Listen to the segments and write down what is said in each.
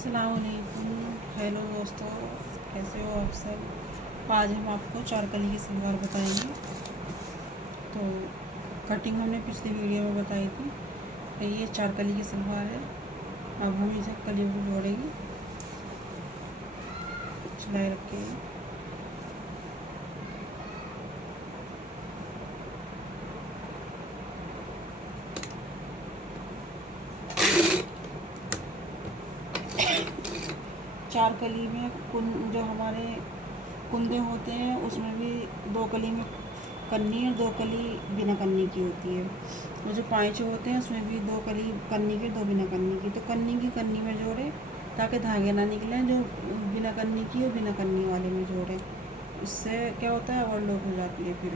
अस्सलामुअलैकुम। हेलो दोस्तों, कैसे हो आप सब। आज हम आपको चारकली की सलवार बताएंगे। तो कटिंग हमने पिछली वीडियो में बताई थी। तो ये चारकली की सलवार है। अब हम इसे कलियों को जोड़ेंगे। सिलाई रखेंगे। चार कली में जो हमारे कुंदे होते हैं उसमें भी दो कली में कन्नी और दो कली बिना कन्नी की होती है। और जो पाँच होते हैं उसमें भी दो कली कन्नी की, दो बिना कन्नी की। तो कन्नी की कन्नी में जोड़े ताकि धागे ना निकलें। जो बिना कन्नी की और बिना कन्नी वाले में जोड़े। इससे क्या होता है, ओवरलोड हो जाती है फिर।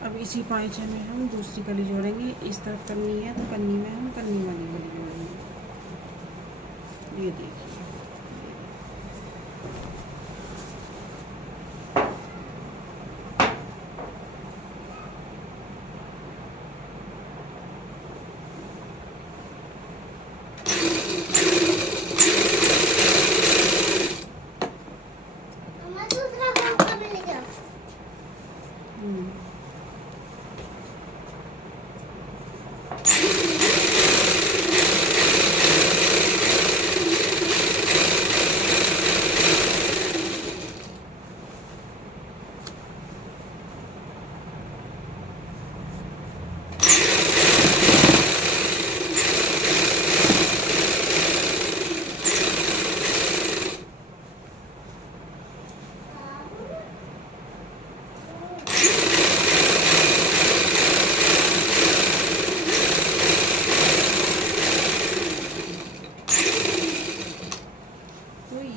अब इसी पाँचे में हम दूसरी कली जोड़ेंगे। इस तरफ कन्नी है तो कन्नी में हम कन्नी वाली कली जोड़ेंगे। ये देखिए,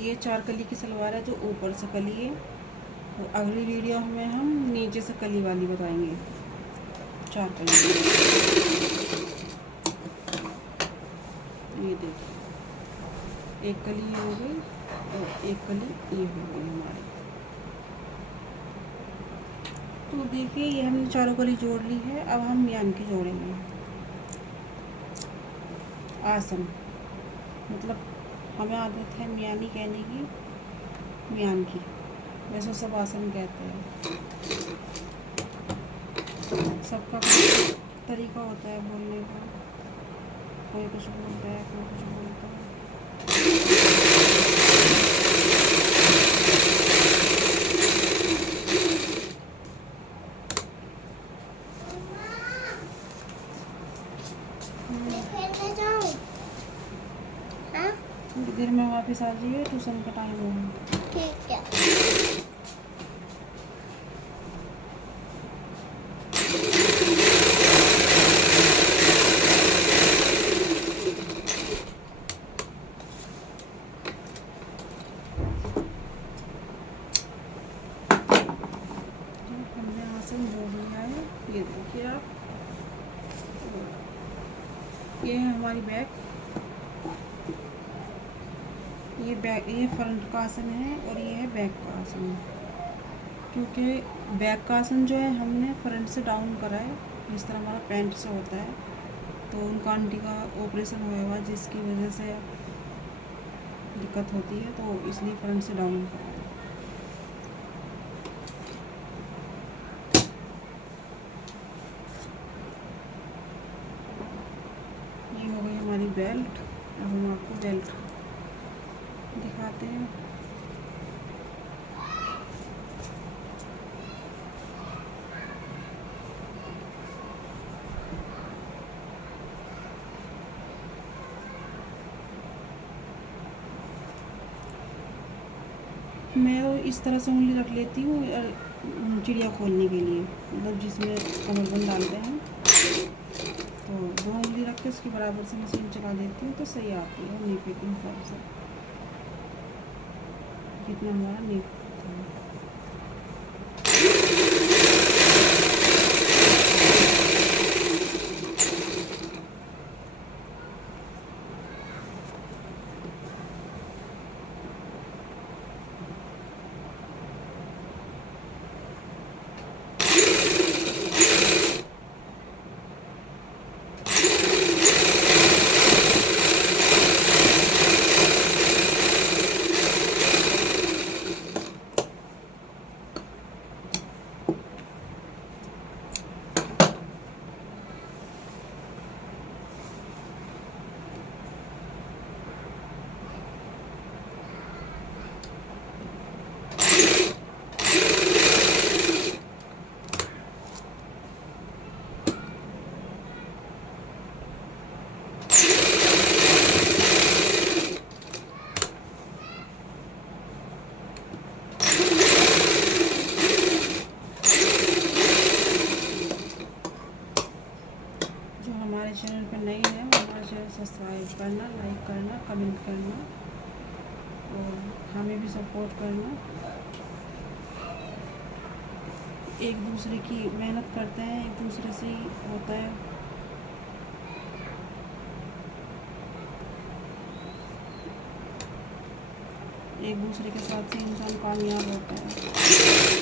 ये चार कली की सलवार है जो ऊपर से कली है। तो अगली वीडियो में हम नीचे से कली वाली बताएंगे। चार कली, ये देखिए, एक कली ये हो गई और एक कली ये हो गई हमारी। तो देखिए, ये हमने चारों कली जोड़ ली है। अब हम मियान की जोड़ेंगे। आसन मतलब हमें आदत है मियानी कहने की, मियान की। वैसे सब आसन कहते हैं। सबका तरीका होता है बोलने का। कोई कुछ बोलता है, कोई कुछ बोलता है। थोड़ी देर में वापस आ जाइए, ट्यूशन का टाइम होगा। ठीक है। हमने आसन जोड़ लिया है। ये देखिए आप, ये है हमारी बैक। ये फ्रंट का आसन है और ये है बैक का आसन। क्योंकि बैक का आसन जो है हमने फ्रंट से डाउन करा है, जिस तरह हमारा पैंट से होता है। तो उनका आंटी का ऑपरेशन हुआ हुआ जिसकी वजह से दिक्कत होती है, तो इसलिए फ्रंट से डाउन करा है। ये हो गई हमारी बेल्ट। अब हम आपको बेल्ट दिखाते हैं। मैं तो इस तरह से उंगली रख लेती हूँ चिड़िया खोलने के लिए, मतलब जिसमें कमरबंद डालते हैं, तो 2 उंगली रख के उसके बराबर से मशीन चला देती हूँ तो सही आती है नेफे के हिसाब से, जितना हमारा नेफ होता है। हमारे चैनल पर नए हैं हमारे चैनल सब्सक्राइब करना, लाइक करना, कमेंट करना और हमें भी सपोर्ट करना। एक दूसरे की मेहनत करते हैं, एक दूसरे से ही होता है। एक दूसरे के साथ से इंसान कामयाब होता है।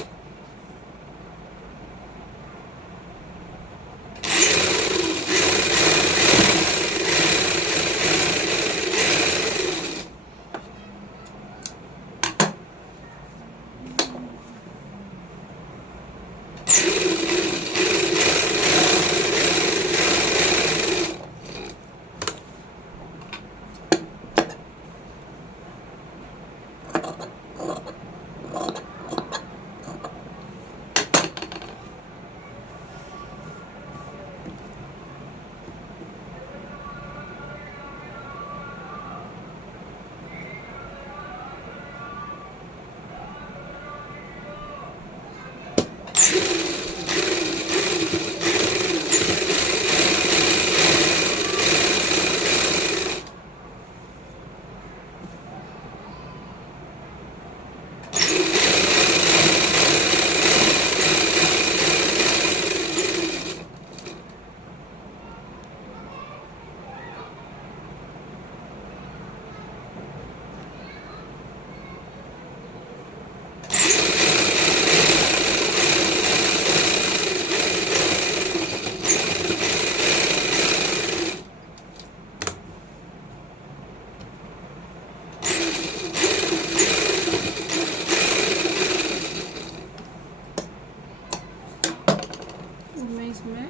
मैं इसमें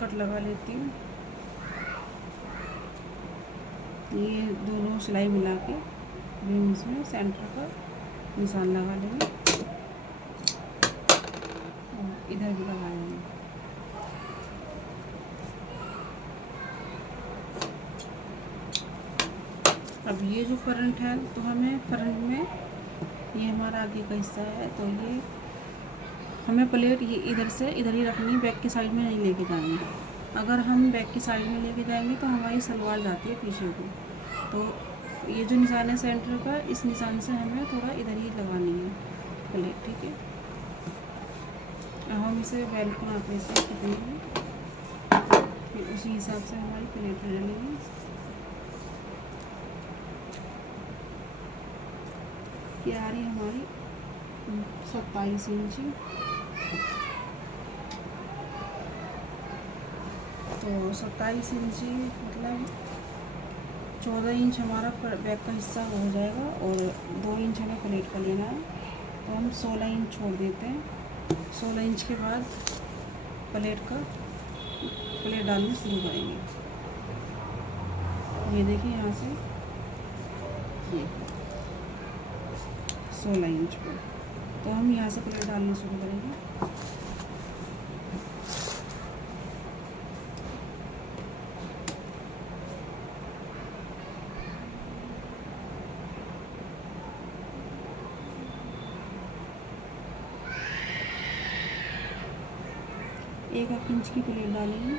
कट लगा लेती हूँ। ये दोनों सिलाई मिला के हम इसमें सेंटर का निशान लगा लेंगे और इधर भी लगा लेंगे। अब ये जो फ्रंट है तो हमें फ्रंट में ये हमारा आगे का हिस्सा है, तो ये हमें प्लेट ये इधर से इधर ही रखनी, बैक की साइड में नहीं लेके जानी। अगर हम बैक की साइड में लेके जाएंगे तो हमारी सलवार जाती है पीछे को। तो ये जो निशान है सेंटर का, इस निशान से हमें थोड़ा इधर ही लगानी है प्लेट, ठीक है। अब हम इसे बेल्ट को नापने से कितनी है, फिर उसी हिसाब से हमारी प्लेट डलेगी। ये आ रही हमारी 27 इंची। तो 27 इंची मतलब 14 इंच हमारा बैक का हिस्सा हो जाएगा और 2 इंच हमें प्लेट का लेना है, तो हम 16 इंच छोड़ देते हैं। 16 इंच के बाद प्लेट डालना शुरू करेंगे। ये देखिए यहाँ से ये 16 इंच पर, तो हम यहाँ से प्लेट डालना शुरू करेंगे। 1 इंच की प्लेट डालेंगे।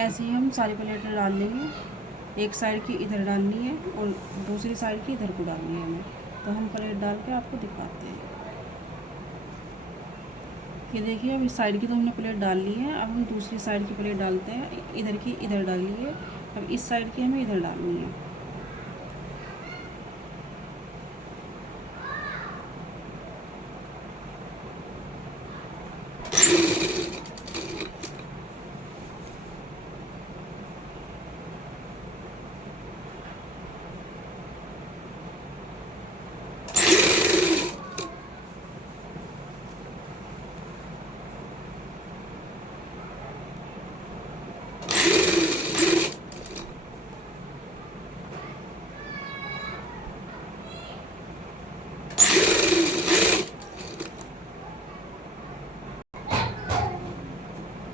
ऐसे ही हम सारी प्लेटें डाल लेंगे। एक साइड की इधर डालनी है और दूसरी साइड की इधर को डालनी है हमें। तो हम प्लेट डाल के आपको दिखाते हैं। ये देखिए, अब इस साइड की तो हमने प्लेट डाल ली है। अब हम दूसरी साइड की प्लेट डालते हैं। इधर की इधर डाली है, अब इस साइड की हमें इधर डालनी है।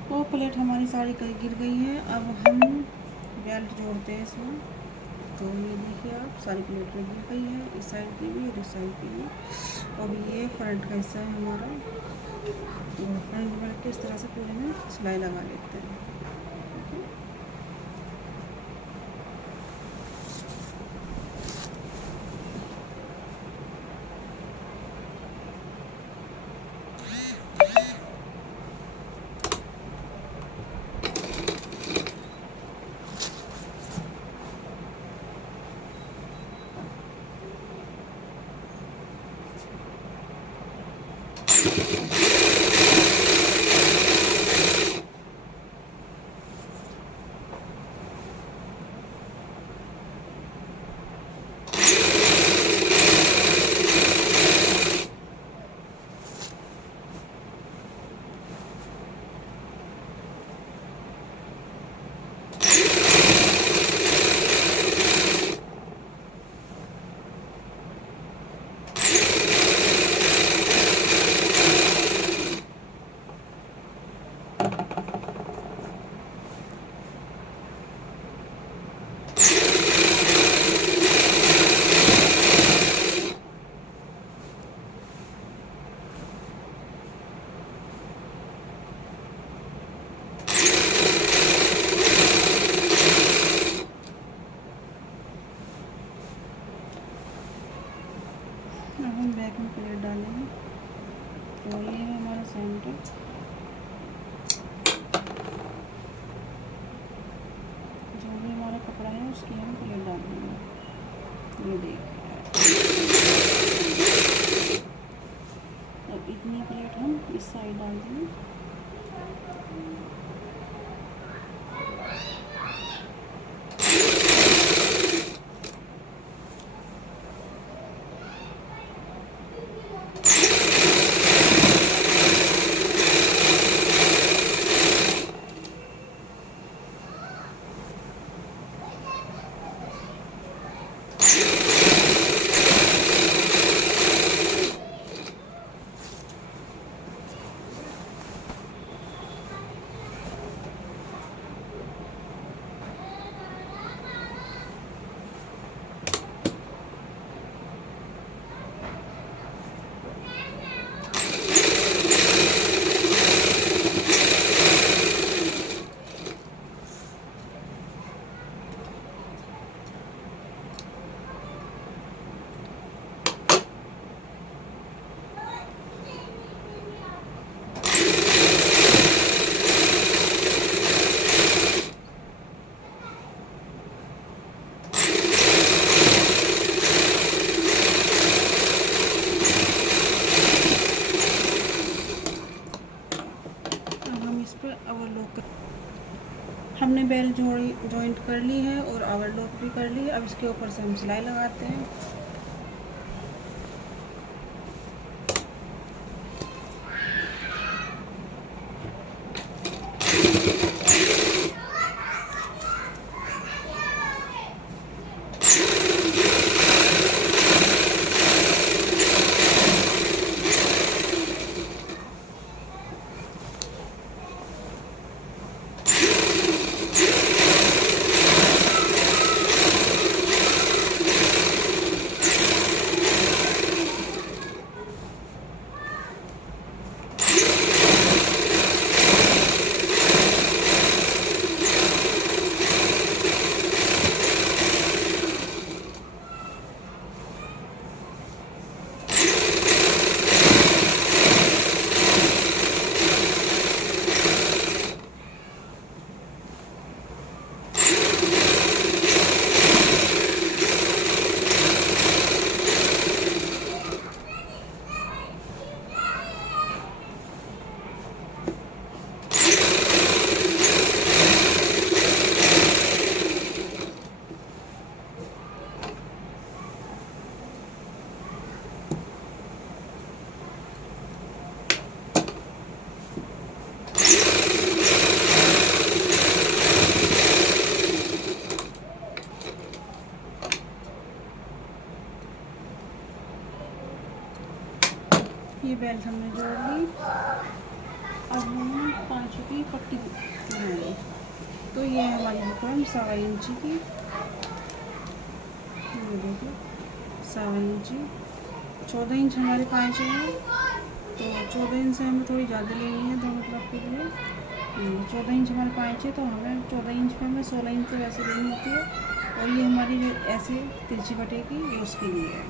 वो प्लेट हमारी सारी गिर गई है। अब हम बेल्ट जोड़ते हैं इसमें। तो ये देखिए, आप सारी प्लेटें गिर गई है, इस साइड की भी और इस साइड की भी। अब ये फ्रंट का हिस्सा है हमारा। और फ्रंट बेल्ट के इस तरह से पूरे में सिलाई लगा लेते हैं। अब हम बैक में प्लेट डालेंगे। तो ये है हमारा सेंटर। जो भी हमारा कपड़ा है उसकी हम प्लेट डाल देंगे। ये देखिए, अब इतनी प्लेट हम इस साइड डाल देंगे। हमने बेल जॉइंट कर ली है और ओवरलॉक भी कर ली है। अब इसके ऊपर से हम सिलाई लगाते हैं। ये बेल्ट हमने जोड़ ली। अब हम 5 की पट्टी बनाएंगे। तो ये है हमारी बुकरम 1.25 इंची की। ये देखिए 1.25 इंची, 14 इंच हमारे पाँचे हैं। तो 14 इंच से हमें थोड़ी ज़्यादा लेनी है दोनों तरफ के लिए। 14 इंच हमारे पाँचे, तो हमें 14 इंच पे हमें 16 इंच से वैसे लेनी होती है। और ये हमारी जो ऐसे तिरछी कटेगी ये उसके लिए है,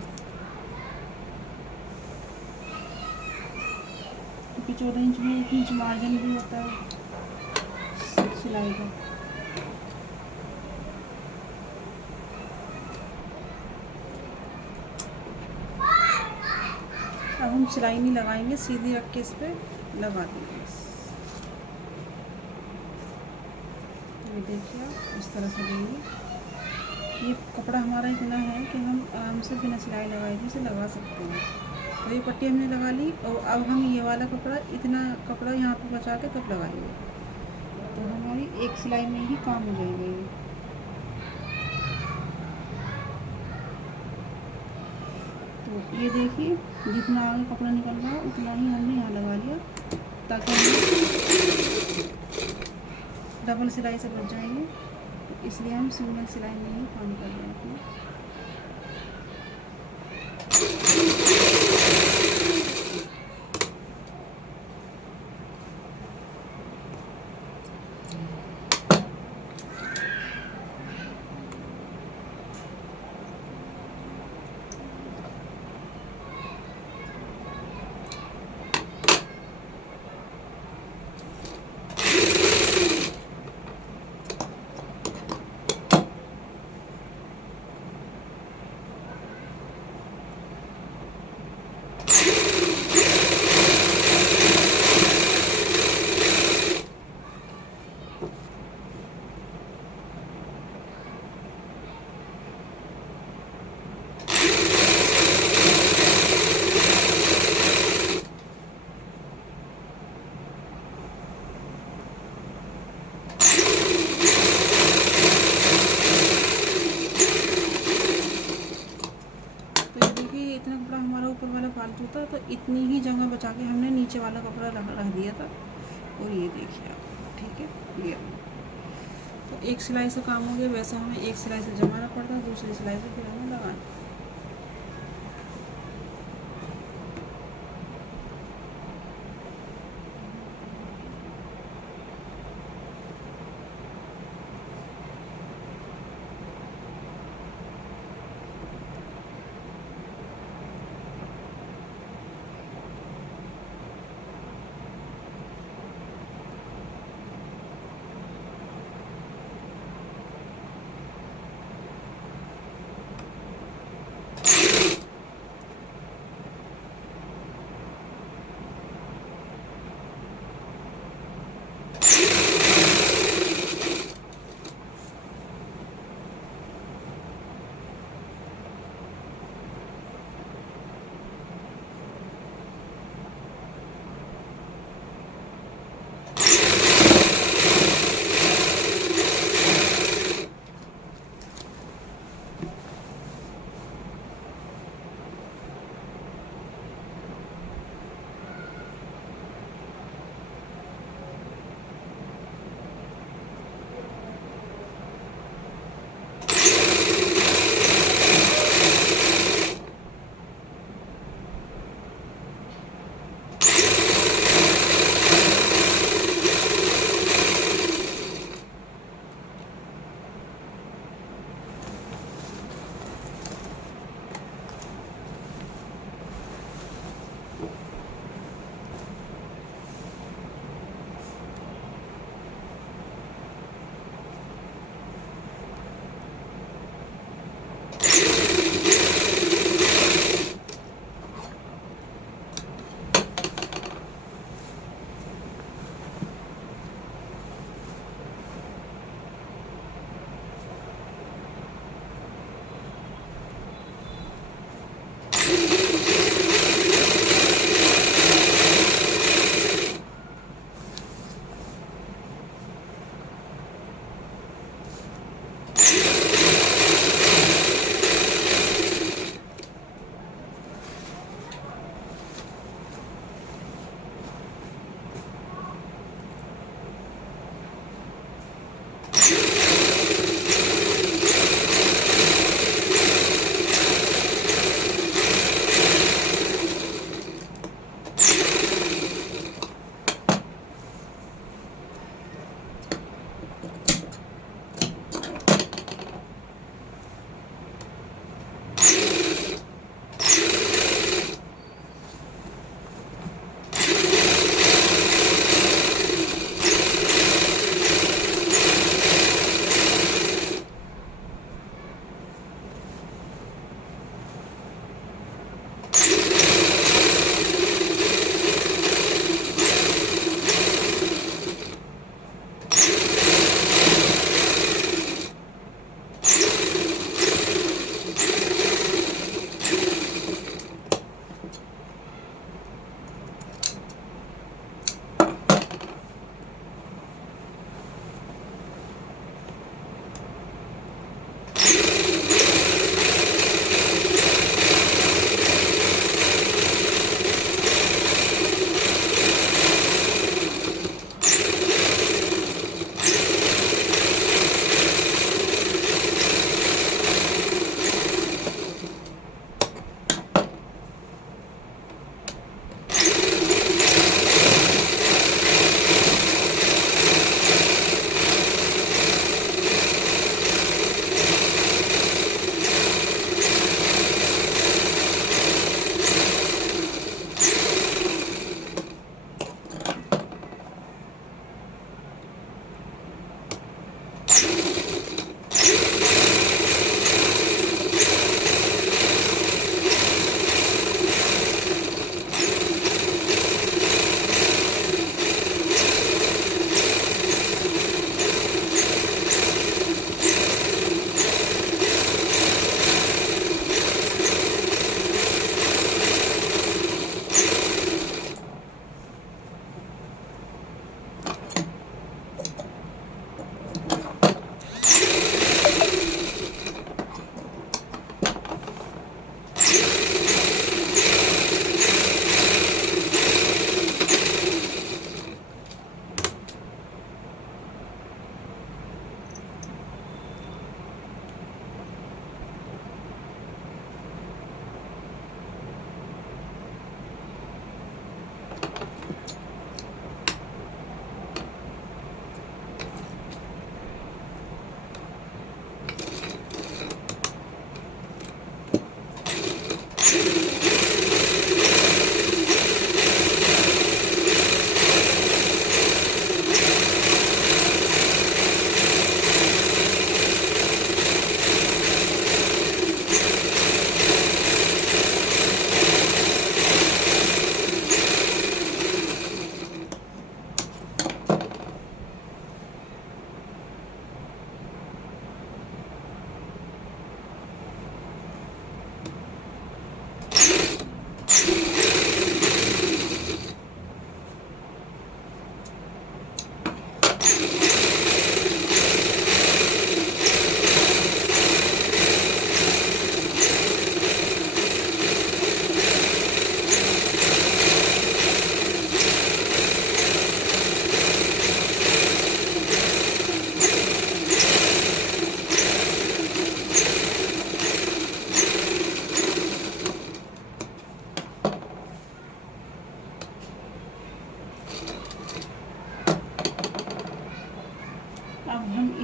क्योंकि 14 इंच में 1 इंच मार्जिन भी होता है सिलाई का। अब हम सिलाई नहीं लगाएंगे, सीधी रख के इस पर लगा देंगे। ये देखिए आप इस तरह से लेंगे। ये कपड़ा हमारा इतना है कि हम आराम से बिना सिलाई लगाए भी इसे लगा सकते हैं। तो ये पट्टी हमने लगा ली और अब हम ये वाला कपड़ा, इतना कपड़ा यहाँ पे बचा के कब लगाएंगे, तो हमारी एक सिलाई में ही काम हो जाएगा ये। तो ये देखिए जितना आगे कपड़ा निकल रहा है उतना ही हमने यहाँ लगा लिया, ताकि हम डबल सिलाई से बच जाएंगे। तो इसलिए हम सिंगल सिलाई में ही काम कर रहे हैं। इतना कपड़ा हमारा ऊपर वाला फालतू था, तो इतनी ही जगह बचा के हमने नीचे वाला कपड़ा रख दिया था। और ये देखिए आप, ठीक है। ये तो एक सिलाई से काम हो गया। वैसा हमें एक सिलाई से जमाना पड़ता है, दूसरी सिलाई से फिर हमें लगाना।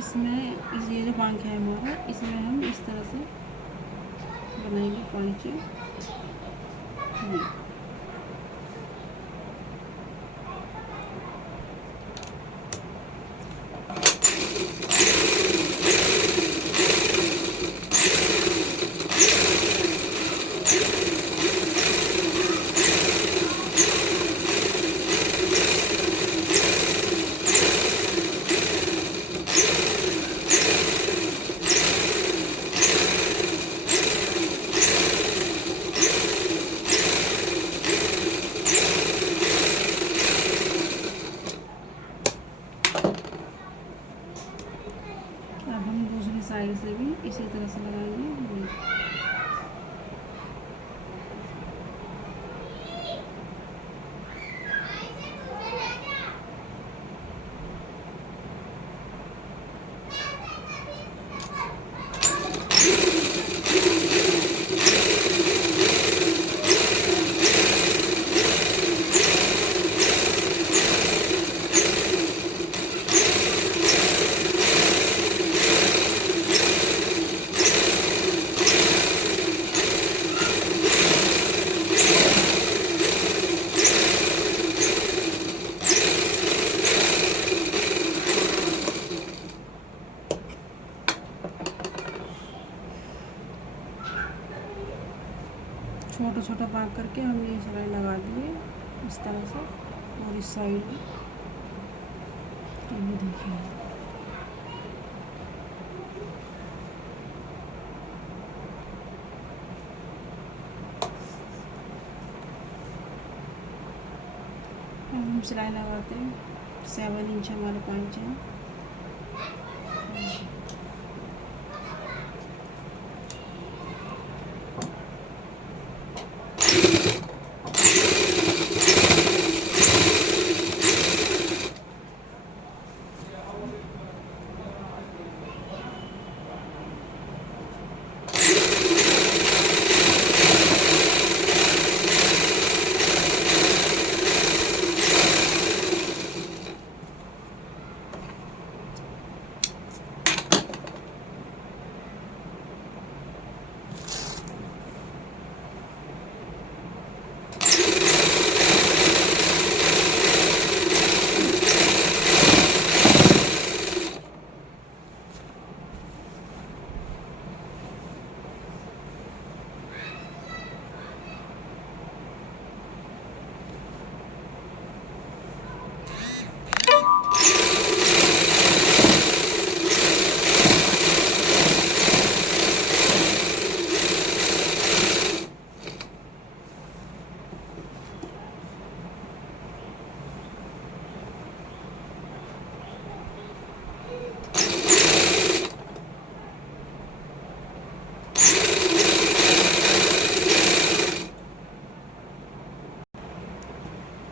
इसमें ये जो पांख है हमारा, इसमें हम इस तरह से बनाएंगे पांचे। अब हम दूसरी साइड से भी इसी तरह से लगाएंगे। छोटा छोटा भाग करके हमने ये सिलाई लगा दिए इस तरह से, और इस साइड में तो ये देखिए। हम सिलाई लगाते हैं 7 इंच हमारे पांच हैं।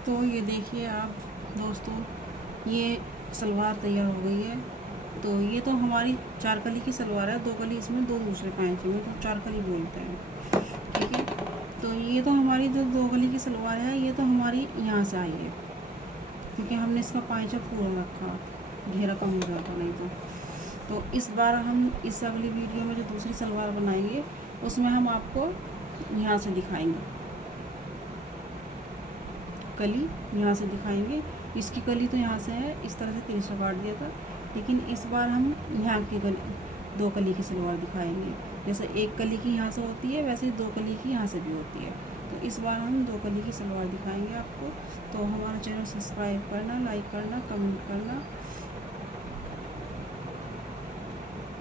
तो ये देखिए आप दोस्तों, ये सलवार तैयार हो गई है। तो ये तो हमारी 4 कली की सलवार है, 2 कली इसमें 2 दूसरे पैंच में, तो 4 कली बोलते हैं, ठीक है। तो ये तो हमारी जो 2 कली की सलवार है, ये तो हमारी यहाँ से आई है, क्योंकि हमने इसका पाँचा पूरा रखा, घेरा कम हो जाता नहीं तो इस बार हम इस अगली वीडियो में जो दूसरी सलवार बनाएंगे उसमें हम आपको यहाँ से दिखाएंगे, कली यहाँ से दिखाएंगे। इसकी कली तो यहाँ से है, इस तरह से तिरछा काट दिया था, लेकिन इस बार हम यहाँ की कली 2 कली की सलवार दिखाएंगे। जैसे 1 कली की यहाँ से होती है, वैसे 2 कली की यहाँ से भी होती है। तो इस बार हम 2 कली की सलवार दिखाएंगे आपको। तो हमारा चैनल सब्सक्राइब करना, लाइक करना, कमेंट करना।